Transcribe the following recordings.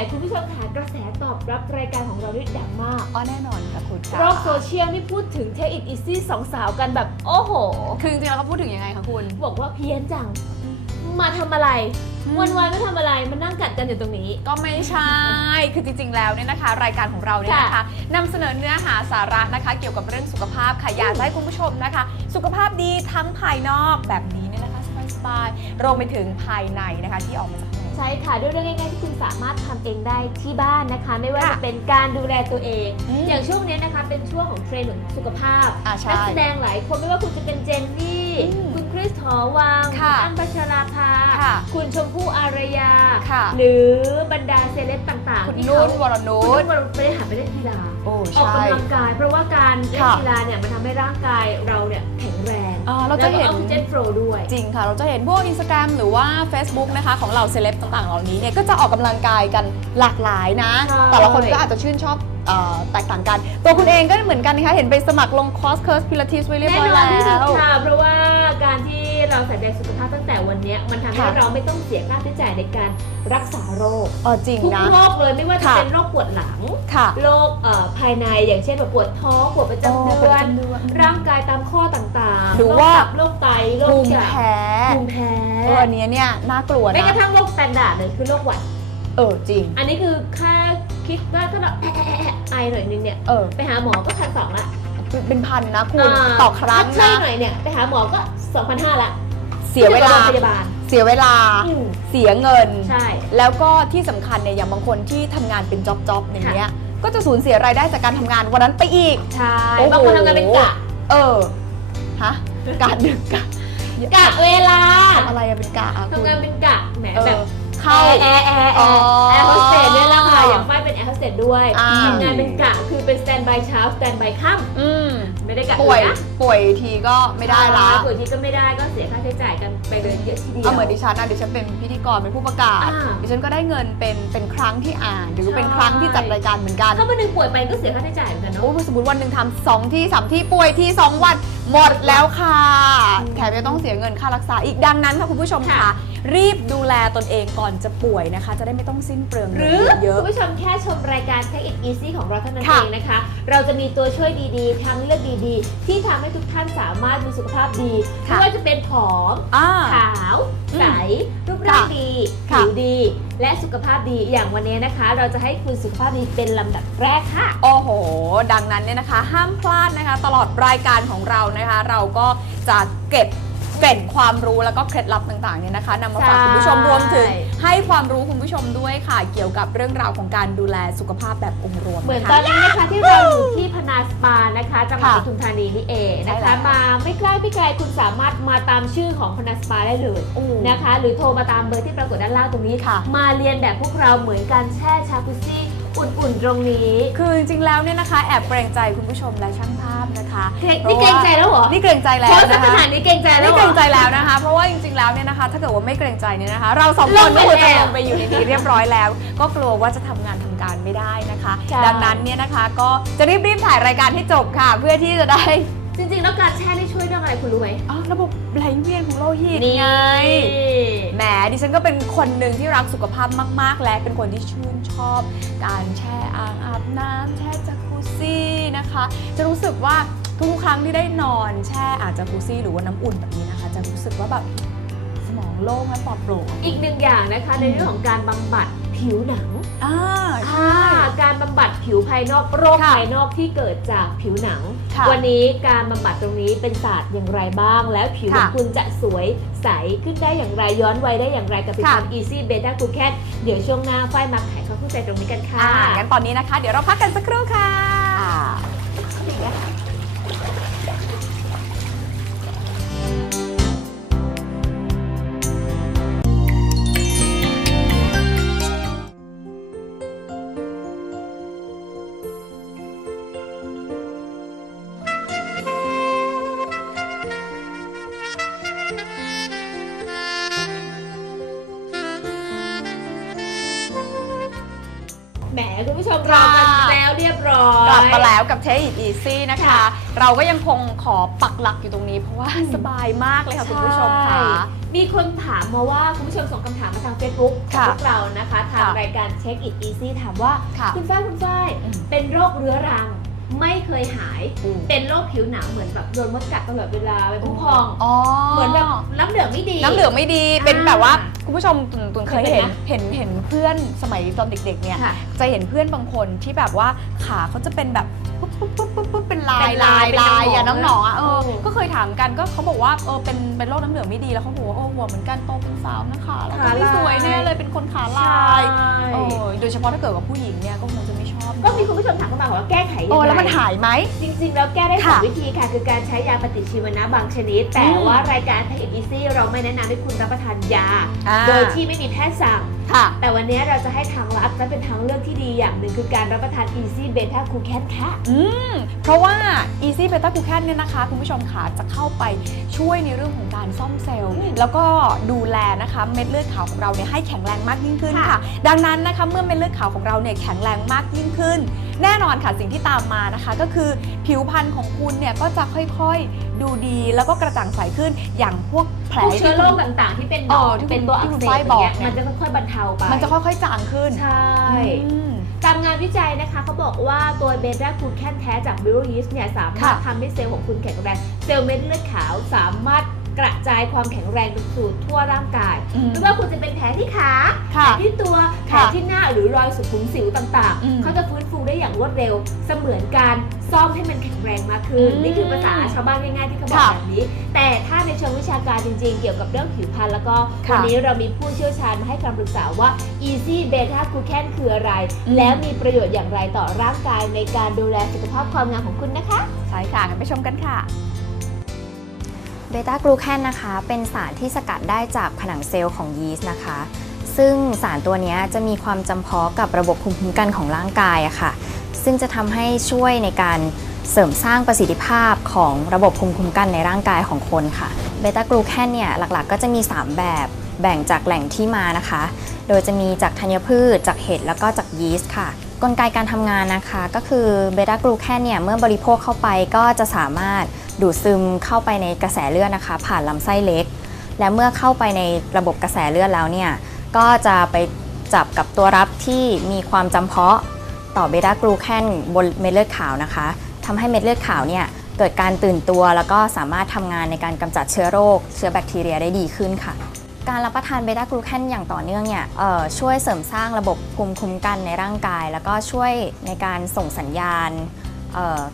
มคุณผู้ชมค่ะกระแสตอบรับรายการของเรานี่ดังมาก อ๋อแน่นอนค่ะคุณค่ะโลกโซเชียลนี่พูดถึง Take It Easy สองสาวกันแบบ โอ้โห คือจริงๆแล้วเขาพูดถึงยังไงคะคุณ บอกว่าเพี้ยนจัง มาทำอะไรอืมวันๆไม่ทำอะไรมานั่งกัดกันอยู่ตรงนี้ ก็ไม่ใช่ คือจริงๆ แล้วเนี่ยนะคะ รายการของเราเนี่ยนะคะนำเสนอเนื้อหาสาระนะคะ เกี่ยวกับเรื่องสุขภาพค่ะอยากจะให้คุณผู้ชมนะคะ สุขภาพดีทั้งภายนอกแบบนี้เนี่ยนะคะสบายๆรวมไปถึงภายในนะคะที่ออกมาจากข้างในใช่ค่ะด้วยเรื่องง่ายๆที่คุณสามารถทำเองได้ที่บ้านนะคะ ไม่ว่าค่ะจะเป็นการดูแลตัวเองอืมอย่างช่วงนี้นะคะเป็นช่วงของเทรนด์ของสุขภาพอ่าใช่นักแสดงหลายคนไม่ว่าคุณจะเป็นเจนนี่อืมคุณคริสหอวังค่ะณอั้นพัชราภาค่ะคุณชมพู่อารยา ค่ะ หรือบรรดาเซเลบต่างๆคุณที่นุ่เขานวรนุคุณช นุ่นวรนุชไปได้หาไปเล่นกีฬาโอ้ออกใช่กำลังกาย เพราะว่าการเล่นค่ะ กีฬาเนี่ยมันทำให้ร่างกายเราเนี่ยแข็งแรงอ่าเราจะเห็น แล้วก็ออกซิเจนโฟลด้วย จริงค่ะ เราจะเห็นพวก Instagram หรือว่า Facebook นะคะของเราเซเลบต่างๆ เหล่านี้เนี่ย ก็จะออกกำลังกายกันหลากหลายนะ ใช่ แต่ละคนก็อาจจะชื่นชอบเอ่อ แตกต่างกัน ตัวคุณเองก็เหมือนกันนะคะ เห็นไปสมัครลงคอร์สเคิร์สพิลาทิสไว้เรียบแน่ร้อยนอนที่สุแล้ดวค่ะ เพราะว่าการที่เราใส่ใจสุขภาพตั้งแต่วันเนี้ยมันทำให้ค่ะเราไม่ต้องเสียค่าใช้จ่ายในการรักษาโรคเออจริงทุกนะโรคเลยไม่ว่าจะค่ะเป็นโรคปวดหลังค่ะโรคเอ่อภายในอย่างเช่นแบบปวดท้องปวดประจำเดืปวดอประนจำเดือน ร่างกายตามข้อต่างๆ หรือว่าโคตับโรคไตโรคภูมิใหญ่แพ้ภูมิแพ้เอออันเนี้ยเนี่ยน่ากลัวไม่กนะระทั่งโรคสแตนดาร์ดเลยคือโรคหวัด เออจริง อันนี้คือแค่ คิดว่าถ้าเราแอะแอะแอะไอหน่อยนึงเนี่ย เออ ไปหาหมอก็พันสองละเป็นพันนะคุณาต่อครั้งถ้านะใช่หน่อยเนี่ยไปหาหมอก็สองพันห้าละเสียเวลาโรงพยาบาล เสียเวลา อืม เสียเงิน ใช่ แล้วก็ที่สำคัญเนี่ยอย่างบางคนที่ทำงานเป็นจ็อบจ็อบอย่างเงี้ยก็จะสูญเสียรายได้จากการทำงานวันนั้นไปอีก ใช่โอ้โห บางคนทำงานเป็นกะเออฮะการดึกกะกะเวลาทำอะไรอะเป็นกะอะคุณทำงานเป็นกะแหมเออ แบบ เข้าแอร์แอร์แออ๋อร์แอร์โฮสเตสเนี่ยแหละค่ะอย่างฝ้ายเป็นแอร์โฮสเตสด้วยอ่า ทำงานเป็นกะคือเป็นสแตนบายเช้าสแตนบายค่อืมำไม่ได้กะป่วยอื่นนะป่วยทีก็ไม่ได้ละป่วยทีก็ไม่ได้ก็เสียค่าใช้จ่ายกันไปเลยเยอะทีเดียว เอาเหมือนดิฉันนะดิฉันเป็นพิธีกรเป็นผู้ประกาศ อ่าดิฉันก็ได้เงินเป็นเป็นครั้งที่อ่าน หรือใช่เป็นครั้งที่จัดรายการเหมือนกัน ถ้าวันหนึงป่วยไปก็เสียค่าใช้จ่ายเหมือนกันเนาะโอ้ยสมมติวันหนึ่งทำสองที่สามที่ป่วยที่สองวันหมดแล้วค่ะอืมแถมยังต้องเสียเงินค่ารักษาอีกดังนั้นค่ะคุณผู้ชมค่ะค่ะ รีบดูแลตนเองก่อนจะป่วยนะคะ จะได้ไม่ต้องสิ้นเปลืองหเงิรืนอเยอะ คุณผู้ชมแค่ชมรายการ Take It Easy ของเราเท่านั้นค่ะเองนะคะ เราจะมีตัวช่วยดีๆ ทางเลือกดีๆ ที่ทำให้ทุกท่านสามารถมีสุขภาพดีไม่ว่าจะเป็นผอม อ่า ขาว อืมใส รูปร่างค่ะดีค่ะผิวดีและสุขภาพดีอย่างวันนี้นะคะ เราจะให้คุณสุขภาพดีเป็นลำดับแรกค่ะ โอ้โห ดังนั้นเนี่ยนะคะ ห้ามพลาดนะคะ ตลอดรายการของเรานะคะ เราก็จะเก็บ เกร็ดความรู้แล้วก็เคล็ดลับต่างๆเนี่ยนะคะนำมาฝากใช่คุณผู้ชมรวมถึง ให้ความรู้คุณผู้ชมด้วยค่ะ เกี่ยวกับเรื่องราวของการดูแลสุขภาพแบบองค์รวมเหมือนนะคะตอนนี้นะคะที่เราอยู่ที่พนาสปานะคะจังหวัดค่ะปทุมธานีนี่เองนะใช่แล้คะวมาไม่ใกล้ไม่ไกลคุณสามารถมาตามชื่อของพนาสปาได้เลยโอ้นะคะ หรือโทรมาตามเบอร์ที่ปรากฏด้านล่างตรงนี้ค่ะมาเรียนแบบพวกเราเหมือนกันแช่ชาคุซี่ อุ่นๆตรงนี้ คือจริงๆแล้วเนี่ยนะคะ แอบเกรงใจคุณผู้ชมและช่างภาพนะคะเทคนี่เกรงใจแล้วเหรอ นี่เกรงใจแล้วโพสต์นะขคะนาดนี้เกรงใจแล้วนี่หอเกรงใจแล้วนะคะ เพราะว่าจริงๆแล้วเนี่ยนะคะ ถ้าเกิดว่าไม่เกรงใจเนี่ยนะคะ เราสองลคนงไปก็ควรจะแล้วลงไปอยู่ในนี้เรียบร้อยแล้ว ก็กลัวว่าจะทำงานทำการไม่ได้นะคะ ใช่ ดังนั้นเนี่ยนะคะก็จะรีบๆถ่ายรายการให้จบค่ะ เพื่อที่จะได้ จริงๆ แล้วการแช่นี่ช่วยเรื่องอะไรคุณรู้ไหมอ๋อระบบไหลเวียนของโลหิตไง แหมดิฉันก็เป็นคนหนึ่งที่รักสุขภาพมาก ๆ และเป็นคนที่ชื่นชอบ การแช่อ่างอาบน้ำแช่จักรุซี่นะคะ จะรู้สึกว่าทุกๆครั้งที่ได้นอนแช่อ่างจักรุซี่หรือว่าน้ำอุ่นแบบนี้นะคะ จะรู้สึกว่าแบบสมองโล่งและปลอดโปร่ง อีกหนึ่งอย่างนะคะในเรื่องของการบำบัด ผิวหนังอ่าอ่าการบำบัดผิวภายนอกโรคค่ะภายนอกที่เกิดจากผิวหนัง ค่ะวันนี้การบำบัดตรงนี้เป็นศาสตร์อย่างไรบ้าง แล้วผิวขค่ะองคุณจะสวยใสขึ้นได้อย่างไรย้อนวัยได้อย่างไรกับผลิตภัณฑ์ Easy Beta g l u c a n เดี๋ยวช่วงหน้าฝ้ายมาไขข้อเข้าใจตรงนี้กันค่ะ อ่างั้นตอนนี้นะคะ เดี๋ยวเราพักกันสักครู่ค่ะ บร้อยกลับมาแล้วกับเท e อีซี่นะคะค่ะเราก็ยังคงขอปักหลักอยู่ตรงนี้ เพราะว่าอืมสบายมากเลยค่ะคุณผู้ชมค่ะใช่มีคนถามมาว่า คุณผู้ชมส่งคำถามมาทาง Facebook ของค่ะพวกเรานะคะ ทางค่ะรายการ Check It Easy ถามว่าค่ะคุณฝ้ายคุณฝ้ายอืมเป็นโรคเรื้อรัง ไม่เคยหายเป็นโรคผิวหนังเหมือนแบบโดนมดกัดตลอดเวลาเป็นผู้พอง อ๋อเหมือนแบบน้ำเหลืองไม่ดี น้ำเหลืองไม่ดีเป็นอ่าแบบว่าคุณผู้ชมตุนตุนเคยเคยเป็นเห็นไหมเห็นเห็นเพื่อนสมัยตอนเด็กๆเนี่ย ค่ะจะเห็นเพื่อนบางคนที่แบบว่าขาเขาจะเป็นแบบปุ๊บปุ๊บปุ๊บปุ๊บปุ๊บเป็นลาเป็ยนลายลายเป็นลายน้ำหนองอย่าน้ำหนองอะเออโอ้ก็เคยถามกันก็เขาบอกว่าเออเป็นเป็นโรคน้ำเหลืองไม่ดีแล้วเขาบอกว่าโอ้หัวเหมือนกันโตเป็นสาวนะคะแล้วก็ไม่สวยแน่เลยเป็นคนขาลายเออโดยเฉพาะถ้าเกิดกับผู้หญิงเนี่ย ผู้ชมถามเข้ามาว่าแก้ไขยังไงโอ้แล้วมันหายไหม จริง ๆ แล้วแก้ได้สองค่ะวิธีค่ะ คือการใช้ยาปฏิชีวนะบางชนิด แต่อืมว่ารายการ Take It Easy เราไม่แนะนำให้คุณรับประทานยา อ่า โดยที่ไม่มีแพทย์สั่ง ค่ะ แต่วันนี้เราจะให้ทางลัดและเป็นทางเลือกที่ดีอย่างหนึ่งคือการรับประทาน Easy Beta g l u c a n ค่ะ อืม เพราะว่า Easy Beta g l u c a n เนี่ยนะคะ คุณผู้ชมค่ะจะเข้าไปช่วยในเรื่องของการซ่อมเซลล์ แล้วก็ดูแลนะคะเม็ดเลือดขาวของเราเนี่ยให้แข็งแรงมากยิ่งขึ้นค่ะค่ะดังนั้นนะคะเมื่อเม็ดเลือดขาวของเราเนี่ยแข็งแรงมากยิ่งขึ้น แน่นอนค่ะสิ่งที่ตามมานะคะ ก็คือผิวพรรณของคุณเนี่ยก็จะค่อยๆดูดีแล้วก็กระจ่างใสขึ้นอย่างพวกแผลพวกเชื้อโรคที่ต่างๆ ที่เป็นอ๋ดออกที่คุณเป็นตัวอักที่คุณเสบฝ้ายอย่างบอกเงี้ยเนี่ยมันจะค่อยๆบรรเทาไปมันจะค่อยๆจางขึ้นใช่อืมตามงานวิจัยนะคะเขาบอกว่าตัวเบต้าคูแคนแท้จากบิโรยีสเนี่ยสามารถค่ะทำให้เซลล์ของคุณแข็งแรงเซลล์เม็ดเลือดขาวสามารถ กระจายความแข็งแรงไปสู่ทั่วร่างกายอืมไม่ว่าคุณจะเป็นแผลที่ขาแผลค่ะที่ตัวแผลค่ะที่หน้าหรือรอยสุขุมสิวต่างอืมๆ เขาจะฟื้นฟูได้อย่างรวดเร็ว เสมือนการซ่อมให้มันแข็งแรงมากขึ้นอืมนี่คือภาษาชาวบ้านง่ายๆที่เขาบอกค่ะแบบนี้ แต่ถ้าในเชิงวิชาการจริงๆ เกี่ยวกับเรื่องผิวพรรณแล้วก็ค่ะ วันนี้เรามีผู้เชี่ยวชาญมาให้คำปรึกษาว่า Easy Beta Glucan คืออะไรอืมแล้วมีประโยชน์อย่างไรต่อร่างกายในการดูแลสุขภาพความงามของคุณนะคะ ใช่ค่ะกันไปชมกันค่ะ เบต้ากลูแคนนะคะ เป็นสารที่สกัดได้จากผนังเซลล์ของยีสต์นะคะ ซึ่งสารตัวนี้จะมีความจำเพาะกับระบบภูมิคุ้มกันของร่างกายอะค่ะ ซึ่งจะทำให้ช่วยในการเสริมสร้างประสิทธิภาพของระบบภูมิคุ้มกันในร่างกายของคนค่ะ เบต้ากลูแคนเนี่ยหลักๆ ก็จะมี 3 แบบแบ่งจากแหล่งที่มานะคะ โดยจะมีจากธัญพืช จากเห็ด แล้วก็จากยีสต์ค่ะ กลไกการทำงานนะคะ ก็คือเบต้ากลูแคนเนี่ยเมื่อบริโภคเข้าไปก็จะสามารถ ดูดซึมเข้าไปในกระแสเลือดนะคะ ผ่านลำไส้เล็ก และเมื่อเข้าไปในระบบกระแสเลือดแล้วเนี่ยก็จะไปจับกับตัวรับที่มีความจำเพาะต่อเบต้ากลูแคนบนเม็ดเลือดขาวนะคะทำให้เม็ดเลือดขาวเนี่ยเกิดการตื่นตัวแล้วก็สามารถทำงานในการกำจัดเชื้อโรค เชื้อแบคทีเรียได้ดีขึ้นค่ะ การรับประทานเบต้ากลูแคนอย่างต่อเนื่องเนี่ยช่วยเสริมสร้างระบบภูมิคุ้มกันในร่างกาย แล้วก็ช่วยในการส่งสัญญาณ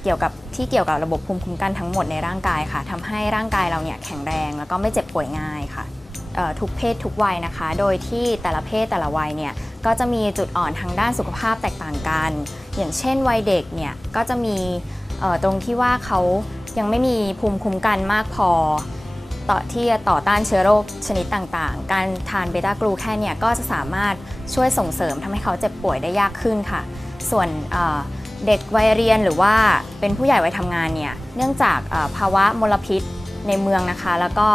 เกี่ยวกับที่เกี่ยวกับระบบภูมิคุ้มกันทั้งหมดในร่างกายค่ะทำให้ร่างกายเราเนี่ยแข็งแรงแล้วก็ไม่เจ็บป่วยง่ายค่ะทุกเพศทุกวัยนะคะ โดยที่แต่ละเพศแต่ละวัยเนี่ยก็จะมีจุดอ่อนทางด้านสุขภาพแตกต่างกัน อย่างเช่นวัยเด็กเนี่ยก็จะมีตรงที่ว่าเขายังไม่มีภูมิคุ้มกันมากพอ ต่อที่จะต่อต้านเชื้อโรคชนิดต่างๆ การทานเบต้ากลูแคนเนี่ยก็จะสามารถช่วยส่งเสริมทำให้เขาเจ็บป่วยได้ยากขึ้นค่ะ ส่วน เด็กวัยเรียนหรือว่าเป็นผู้ใหญ่วัยทำงานเนี่ยเนื่องจากภาวะมลพิษในเมืองนะคะ แล้วก็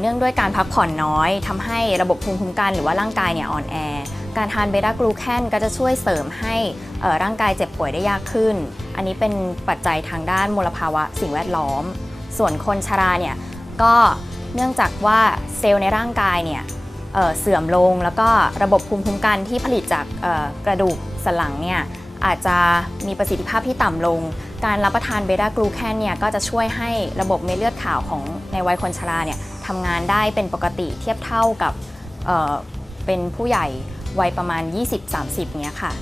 เนื่องด้วยการพักผ่อนน้อยทำให้ระบบภูมิคุ้มกันหรือว่าร่างกายเนี่ยอ่อนแอ การทานเบต้ากลูแคนก็จะช่วยเสริมให้ร่างกายเจ็บป่วยได้ยากขึ้น อันนี้เป็นปัจจัยทางด้านมลภาวะสิ่งแวดล้อม ส่วนคนชราเนี่ยก็เนื่องจากว่าเซลล์ในร่างกายเนี่ยเเสื่อมลง แล้วก็ระบบภูมิคุ้มกันที่ผลิตจากกระดูกสันหลังเนี่ย อาจจะมีประสิทธิภาพที่ต่ำลง การรับประทานเบต้ากลูแคนเนี่ยก็จะช่วยให้ระบบเม็ดเลือดขาวของในวัยคนชราเนี่ยทำงานได้เป็นปกติเทียบเท่ากับเอ่อเป็นผู้ใหญ่วัยประมาณ 20-30เนี้ยค่ะ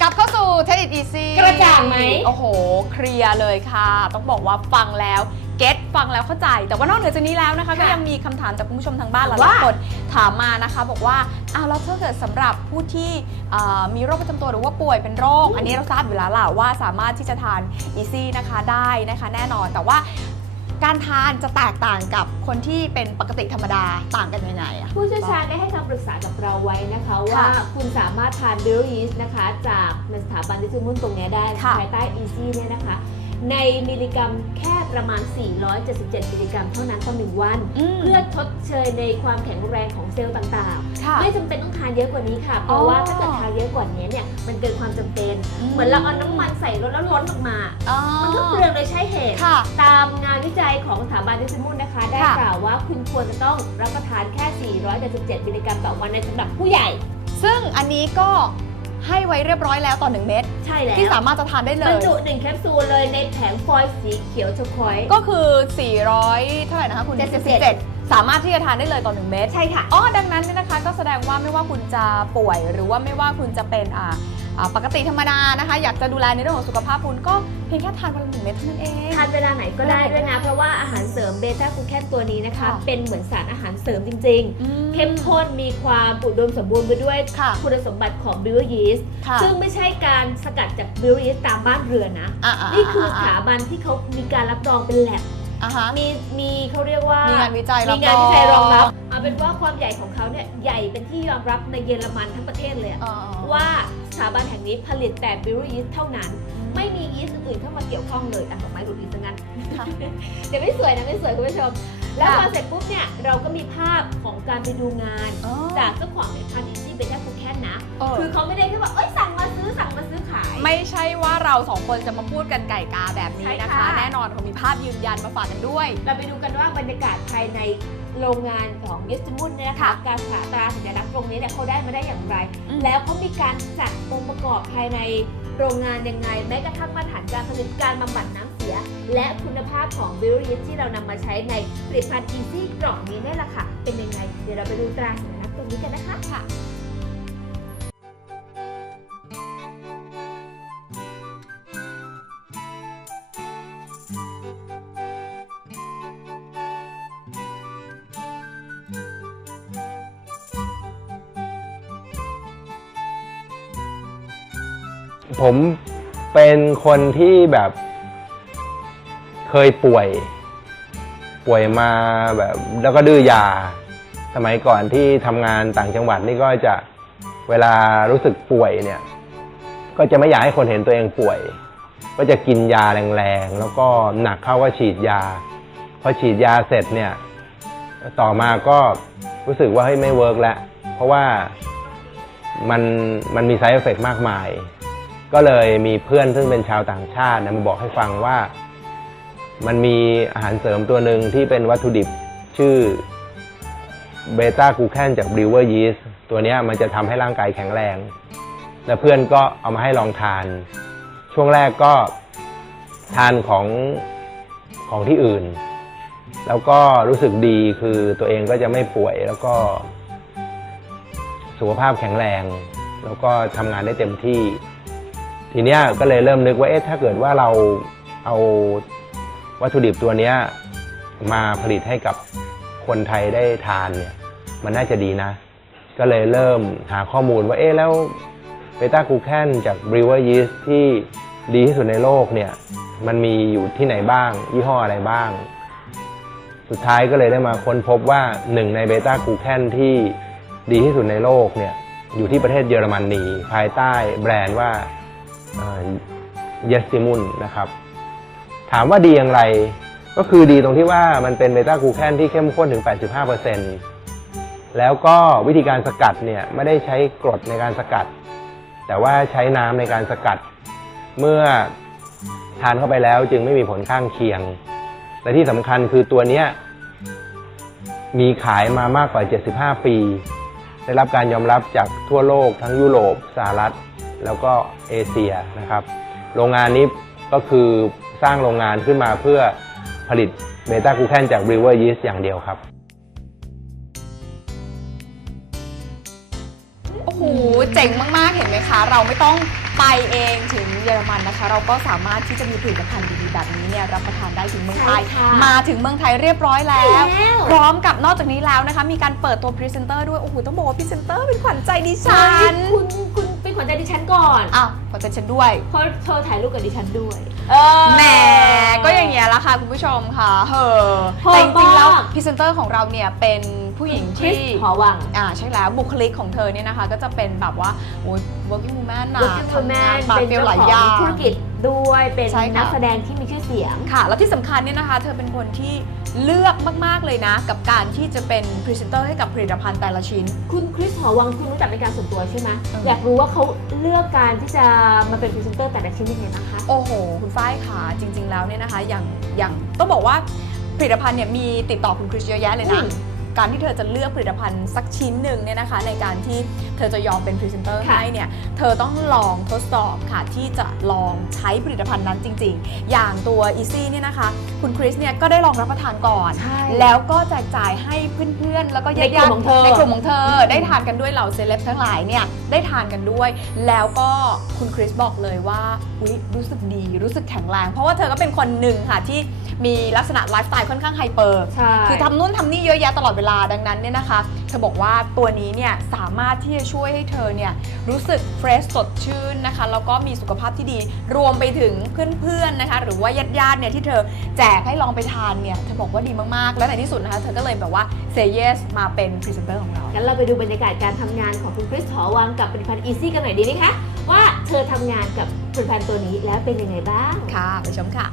กลับเข้าสู่เทคนิคอีซี่กระจ่างไหม โอ้โห เคลียร์เลยค่ะ ต้องบอกว่าฟังแล้วเก็ตฟังแล้วเข้าใจ แต่ว่านอกเหนือจากนี้แล้วนะคะ ก็ยังมีคำถามจากคุณผู้ชมทางบ้านหลายว่าๆคนถามมานะคะ บอกว่าอ้าวแล้วถ้าเกิดสำหรับผู้ที่เอ่อมีโรคประจำตัวหรือว่าป่วยเป็นโรค อันนี้เราทราบอยู่แล้วล่ะว่าสามารถที่จะทานอีซี่นะคะได้นะคะแน่นอน แต่ว่าการทานจะแตกต่างกับคนที่เป็นปกติธรรมดาต่างกันยังไงอะ ผู้เชี่ยวชาญได้ให้คำปรึกษากับเราไว้นะคะว่าคุณสามารถทานบิโรยีสนะคะ จากในสถาบันที่ชื่อมุ่นตรงเนี้ยได้ค่ะ ภายใต้ Easy เนี่ยนะคะ ในมิลลิกรัมแค่ประมาณ 477 มิลลิกรัมเท่านั้นต่อหนึ่งวันมเพื่อทดเชยในความแข็งแรงของเซลล์ต่างค่ะๆไม่จำเป็นต้องทานเยอะกว่านี้ค่ะ เพอ๋ราะอว่าถ้าเกิดทานเยอะกว่านี้เนี่ยมันเกินความจำเป็น เหมือนเราเอาน้ำมันใส่รถแล้วล้นออกมาอ๋อมันก็เปลืองโดยใช้เหตุค่ะตามงานวิจัยของสถาบันดิสมุนนะคะ ได้ค่ะกล่าวว่าคุณควรจะต้องรับประทานแค่ 477 มิลลิกรัมต่อวันในสำหรับผู้ใหญ่ ซึ่งอันนี้ก็ ให้ไว้เรียบร้อยแล้วต่อหนึ่งเม็ดใช่แล้วที่สามารถจะทานได้เลบรรยจุหนึ่งแคปซูลเลยในแผงฟอยล์สีเขียวเทอร์คอยส์ก็คือ 400 เท่าไหร่นะคะคุณ 77 77 สามารถที่จะทานได้เลยต่อหนึ่งเม็ดใช่ค่ะ อ๋อ ดังนั้นเนี่ยนะคะ ก็แสดงว่าไม่ว่าคุณจะป่วย หรือว่าไม่ว่าคุณจะเป็นอ่าอ่าปกติธรรมดานะคะ อยากจะดูแลในเรื่องของสุขภาพคุณก็เพียงแค่ทานวันละหนึ่งเม็ดเท่านั้นเอง ทานเวลาไหนก็ได้ด้วยนะ เพราะว่าอาหารเสริมเบต้ากลูแคนตัวนี้นะคะ ค่ะ เป็นเหมือนสารอาหารเสริมจริง อื ๆ เข้มข้นมีความอุดมสมบูรณ์ไปด้วยค่ะ คุณสมบัติของบิวยีสต์ค่ะซึ่งไม่ใช่การสกัดจากบิวยีสต์ตามบ้านเรือนนะอ่าๆๆนี่คือสถาบันที่เขามีการรับรองเป็นแลบ อ่าฮะ มีมีเขาเรียกว่ามีมีงานวิจัยมีงานวิจัยรองรับเอาเป็นว่าความใหญ่ของเขาเนี่ยใหญ่เป็นที่ยอมรับในเยอรมันทั้งประเทศเลยอะอ๋อว่าสถาบันแห่งนี้ผลิตแต่บิวยีสต์เท่านั้น ไม่มียีสต์อื่นเข้ามาเกี่ยวข้องเลยอะดอกไม้หลุดอีกซะงั้น ค่ะ เดี๋ยวไม่สวยนะไม่สวยคุณผู้ชม แล้วค่ะพอเสร็จปุ๊บเนี่ยเราก็มีภาพของการไปดูงานอ๋อจากเจ้าของเนี่ยพันธุ์ที่เบต้าคูแคน นะ เออ คือเขาไม่ได้แค่ว่าเอ้ยสั่งมาซื้อสั่งมาซื้อขาย ไม่ใช่ว่าเราสองคนจะมาพูดกันไก่กาแบบนี้นะใช่คะ ค่ะ แน่นอนเขามีภาพยืนยันมาฝากกันด้วย เราไปดูกันว่าบรรยากาศภายในโรงงานของยิสมุนเนี่ยนะคะการสาตราสัญลักษณ์ตรงนี้เนี่ยเขาได้มาได้อย่างไร อืม แล้วเขามีการจัดองค์ประกอบภายในโรงงานยังไง แม้กระทั่งมาตรฐานการผลิตการบำบัดน้ำเสีย และคุณภาพของบิวริสที่เรานำมาใช้ในผลิตภัณฑ์อีซี่กล่องนี้นี่แหละค่ะ เป็นยังไง เดี๋ยวเราไปดูตราสัญลักษณ์ตรงนี้กันนะคะค่ะ ผมเป็นคนที่แบบเคยป่วย ป่วยมาแบบ แล้วก็ดื้อยา สมัยก่อนที่ทำงานต่างจังหวัดนี่ก็จะเวลารู้สึกป่วยเนี่ย ก็จะไม่อยากให้คนเห็นตัวเองป่วย ก็จะกินยาแรงๆ แล้วก็หนักเข้าก็ฉีดยา พอฉีดยาเสร็จเนี่ย ต่อมาก็รู้สึกว่าเฮ้ยไม่เวิร์กแล้ว เพราะว่ามันมันมี side effect มากมาย ก็เลยมีเพื่อนซึ่งเป็นชาวต่างชาตินยมาบอกให้ฟังว่า มันมีอาหารเสริมตัวหนึ่งที่เป็นวัตถุดิบชื่อเบต้ากูแคนจากบริเวอร์ยีสตัวนี้มันจะทำให้ร่างกายแข็งแรง แล้วเพื่อนก็เอามาให้ลองทาน ช่วงแรกก็ทานของของที่อื่น แล้วก็รู้สึกดีคือตัวเองก็จะไม่ป่วยแล้วก็สุขภาพแข็งแรง แล้วก็ทำงานได้เต็มที่ ทีเนี้ยก็เลยเริ่มนึกว่าเอ๊ะถ้าเกิดว่าเราเอาวัตถุดิบตัวเนี้ยมาผลิตให้กับคนไทยได้ทานเนี่ย มันน่าจะดีนะ ก็เลยเริ่มหาข้อมูลว่าเอ๊ะแล้วเบต้ากูแคนจากบริเวอร์ยีสที่ดีที่สุดในโลกเนี่ย มันมีอยู่ที่ไหนบ้าง ยี่ห้ออะไรบ้าง สุดท้ายก็เลยได้มาค้นพบว่าหนึ่งในเบต้ากูแคนที่ดีที่สุดในโลกเนี่ย อยู่ที่ประเทศเยอรมนีภายใต้แบรนด์ว่า เยสติมุนนะครับ ถามว่าดีอย่างไร ก็คือดีตรงที่ว่ามันเป็นเบต้ากูแคนที่เข้มข้นถึง 85%แล้วก็วิธีการสกัดเนี่ยไม่ได้ใช้กรดในการสกัด แต่ว่าใช้น้ำในการสกัด เมื่อทานเข้าไปแล้วจึงไม่มีผลข้างเคียง และที่สำคัญคือตัวเนี้ยมีขายมามากกว่า 75 ปี ได้รับการยอมรับจากทั่วโลกทั้งยุโรปสหรัฐ แล้วก็เอเชียนะครับโรงงานนี้ก็คือสร้างโรงงานขึ้นมาเพื่อผลิตเบต้ากลูแคนจาก River Yeast อย่างเดียวครับ โอ้โห เจ๋งมาก ๆ เห็นไหมคะ เราไม่ต้องไปเองถึงเยอรมันนะคะ เราก็สามารถที่จะมีผลิตภัณฑ์ดีๆแบบนี้เนี่ยรับประทานได้ถึงเมืองไทย ใช่ค่ะมาถึงเมืองไทยเรียบร้อยแล้ว แล้ว พร้อมกับนอกจากนี้แล้วนะคะ มีการเปิดตัวพรีเซนเตอร์ด้วย โอ้โห ต้องบอกว่าพรีเซนเตอร์เป็นขวัญใจดิฉัน คุณ คุณเป็นขวัญใจดิฉันก่อน อ้าวขวัญใจฉันด้วย เพราะเธอถ่ายรูปกับดิฉันด้วยแหมก็อย่างเงี้ยละค่ะคุณผู้ชมค่ะเฮ้อพอแต่จริงๆแล้วมาก พรีเซนเตอร์ของเราเนี่ยเป็นผู้หญิงคริสที่หอวัง อ่าใช่แล้วบุคลิกของเธอเนี่ยนะคะ ก็จะเป็นแบบว่าโอ้ย working woman นะ working ทำงาน woman ปาเป็นเปรียวเจ้าหลายขอย่าองงธุรกิจด้วยเป็นใช่ค่ะ นักแสดงที่มีชื่อเสียง ค่ะ แล้วที่สำคัญเนี่ยนะคะ เธอเป็นคนที่ เลือกมาก ๆ เลยนะ กับการที่จะเป็นพรีเซนเตอร์ให้กับผลิตภัณฑ์แต่ละชิ้น คุณคริสหอวังคุณรู้จักเป็นการส่วนตัวใช่ไหมอืมอยากรู้ว่าเขาเลือกการที่จะมาเป็นพรีเซนเตอร์แต่ละชิ้นยังไงนะคะ โอ้โห คุณฝ้ายค่ะจริง ๆ แล้วเนี่ยนะคะ อย่างอย่างต้องบอกว่าผลิตภัณฑ์เนี่ยมีติดต่อคุณคริสเยอะแยะเลยนะอืม การที่เธอจะเลือกผลิตภัณฑ์สักชิ้นหนึ่งเนี่ยนะคะ ในการที่เธอจะยอมเป็นพรีเซนเตอร์ค่ะให้เนี่ยเธอต้องลองทดสอบค่ะที่จะลองใช้ผลิตภัณฑ์นั้นจริง ๆ อย่างตัว Easy เนี่ยนะคะ คุณคริสเนี่ยก็ได้ลองรับประทานก่อน ใช่แล้วก็แจกจ่ายให้เพื่อนๆ แล้วก็ญาในกลุ่ติมของเธอ ในกลุ่มของเธอ ได้ทานกันด้วยเหล่าเซเลบทั้งหลายเนี่ยได้ทานกันด้วย แล้วก็คุณคริสบอกเลยว่าอุ๊ยรู้สึกดีรู้สึกแข็งแรงเพราะว่าเธอก็เป็นคนหนึ่งค่ะที่มีลักษณะไลฟ์สไตล์ค่อนข้างไฮเปอร์ใช่ คือทำนู่นทำนี่เยอะแยะตลอดเวลาดังนั้นเนี่ยนะคะเธอบอกว่าตัวนี้เนี่ยสามารถที่จะช่วยให้เธอเนี่ยรู้สึกเฟรชสดชื่นนะคะแล้วก็มีสุขภาพที่ดีรวมไปถึงเพื่อนๆนะคะหรือว่าญาติๆเนี่ยที่เธอแจกให้ลองไปทานเนี่ยเธอบอกว่าดีมากๆ และในที่สุดนะคะเธอก็เลยแบบว่าเซเยสมาเป็นพรีเซนเตอร์ของเรา งั้นเราไปดูบรรยากาศการทำงานของคุณคริสหอวังกับผลิตภัณฑ์ Easy กันหน่อยดีไหมคะ ว่าเธอทำงานกับผลิตภัณฑ์ตัวนี้แล้วเป็นยังไงบ้าง ค่ะ ไปชมค่ะ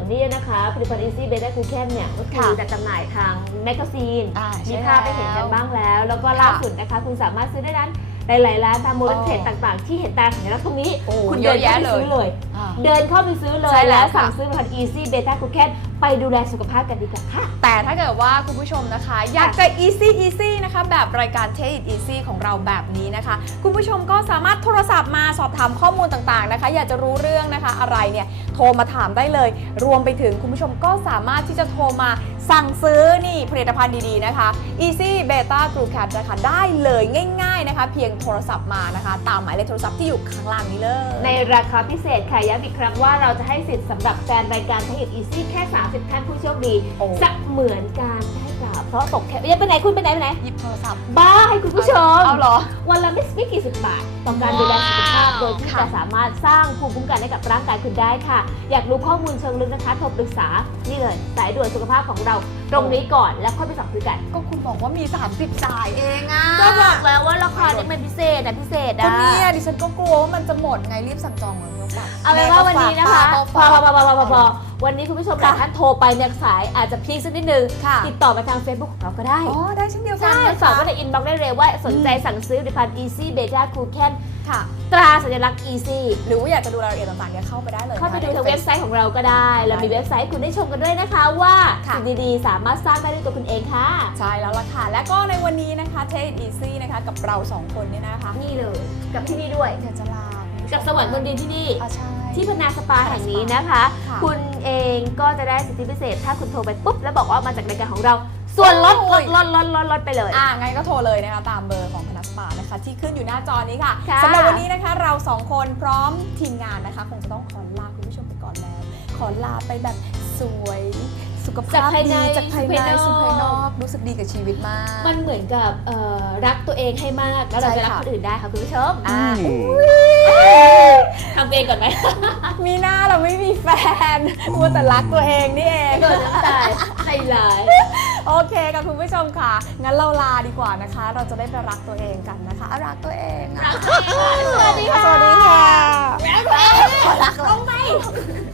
ล่าสุดนี่นะคะ ผลิตภัณฑ์ Easy Beta g l u c a n เนี่ยก็คือค่ะจัดจำหน่ายทางแมกกาซีน อ่าใช่มีภาพไปเห็นกันบ้างแล้ว แล้วก็ล่าสุดนะคะ คุณสามารถซื้อได้ร้านหลายๆร้านตามโมเดลเทรดต่างๆ ที่เห็นตาสัญลักษณ์ตรงนี้ โอ้คุณเดินเข้าแยะไปเลยซื้อเลย อ่า เดินเข้าไปซื้อเลใช่ย แล้แล้วสั่งซื้อผลิตภัณฑ์ Easy Beta g l u c a n ไปดูแลสุขภาพกันดีกว่าค่ะ แต่ถ้าเกิดว่าคุณผู้ชมนะคะ อยากจะ easy easy นะคะแบบรายการ Take it easy ของเราแบบนี้นะคะ คุณผู้ชมก็สามารถโทรศัพท์มาสอบถามข้อมูลต่างๆนะคะ อยากจะรู้เรื่องนะคะอะไรเนี่ยโทรมาถามได้เลย รวมไปถึงคุณผู้ชมก็สามารถที่จะโทรมาสั่งซื้อนี่ผลิตภัณฑ์ดีๆนะคะ easy beta glucan นะคะได้เลยง่ายๆนะคะ เพียงโทรศัพท์มานะคะ ตามหมายเลขโทรศัพท์ที่อยู่ข้างล่างนี้เลย ในราคาพิเศษค่ะย้ำอีกครั้งว่าเราจะให้สิทธิ์สำหรับแฟนรายการ Take it easy แค่30 ท่านผู้โชคดีโอ้ เสมือนการได้กล่าวเพราะตกแค่เอ๊ะไปไหนคุณไปไหนไปไหนหยิบโทรศัพท์บ้าให้คุณผู้ชม เอาเหรอ วันละไม่ไม่กี่สิบบาทต่อการดูแลสุขภาพว้าวโดยที่ค่ะจะสามารถสร้างภูมิคุ้มกันให้กับร่างกายคุณได้ค่ะ อยากรู้ข้อมูลเชิงลึกนะคะโทรปรึกษา นี่เลยสายด่วนสุขภาพของเรา ตรงนี้ก่อนแล้วค่อยไปสั่งซื้อกัน ก็คุณบอกว่ามี 30จ่ายเองอะก็บอกแล้วว่าราคานี้มันพิเศษนะพิเศษก็นะเนี่ยดิฉันก็กลัวว่ามันจะหมดไงรีบสั่งจองเลยฝกเอาเป็นว่าวันนี้นะคะแม่ก็พอฝากพอพอพอพอพอวันนี้คุณผู้ชมหลายท่านโทรไปเนี่ยสายอาจจะพีคสักนิดนึงค่ะติดต่อมาทาง Facebook ของเราก็ได้ อ๋อ ได้เช่นเดียวกันใช่นะฝากคะไว้ในอินบ็อกซ์ได้เลยว่าสนใจสั่งซื้อผลิตภัณฑ์ Easy Beta c o o c a n ค่ะตราสัญลักษณ์ Easy หรือว่าอยากจะดูรายละเอียดต่างๆเนี่ยเข้าไปได้เลยเข้าไปดูนะคะทางเว็บไซต์ของเราก็ได้ เรามีเว็บไซต์ให้คุณได้ชมกันด้วยนะคะว่าค่ะสิ่งดีๆ สามารถสร้างได้ด้วยตัวคุณเองค่ะ ใช่แล้วล่ะค่ะ และก็ในวันนี้นะคะ Take it easy นะคะกับเราสองคนเนี่ยนะคะ นี่เลย กับที่นี่ด้วยอยากจะลาคุณผู้ชมกับสวรรค์บนดินที่นี่อะใช่ที่พนาสปาแห่งนี้นะคะค่ะคุณเองก็จะได้สิทธิพิเศษ ถ้าคุณโทรไปปุ๊บแล้วบอกว่ามาจากรายการของเรา ส่วนลดลดลดลดลดลดไปเลยอะงั้นก็โทรเลยนะคะตามเบอร์ของคณะส ปานะคะ ที่ขึ้นอยู่หน้าจอนี้ค่ะค่ะสำหรับวันนี้นะคะเราสองคนพร้อมทีมงานนะคะ คงจะต้องขอลาคุณผู้ชมไปก่อนแล้ว ขอลาไปแบบสวย สุขภาพจากภายในดีจากภายในสู่สู่ภาภายยนนออก กรู้สึกดีกับชีวิตมาก มันเหมือนกับเอ่อรักตัวเองให้มาก แล้วเราใช่จะรักค่ะ คนอื่นได้ค่ะคุณผู้ชมอ่าทำเองก่อนไหมมีหน้าเราไม่มีแฟนมัวแต่รักตัวเองนี่เองเกิดน้ำตาใจร้าย โอเคค่ะคุณผู้ชมค่ะ งั้นเราลาดีกว่านะคะ เราจะได้ไปรักตัวเองกันนะคะอะรักตัวเองอะสวัสดีค่ะ สวัสดีค่ะรักตัวเองรักตัวเอง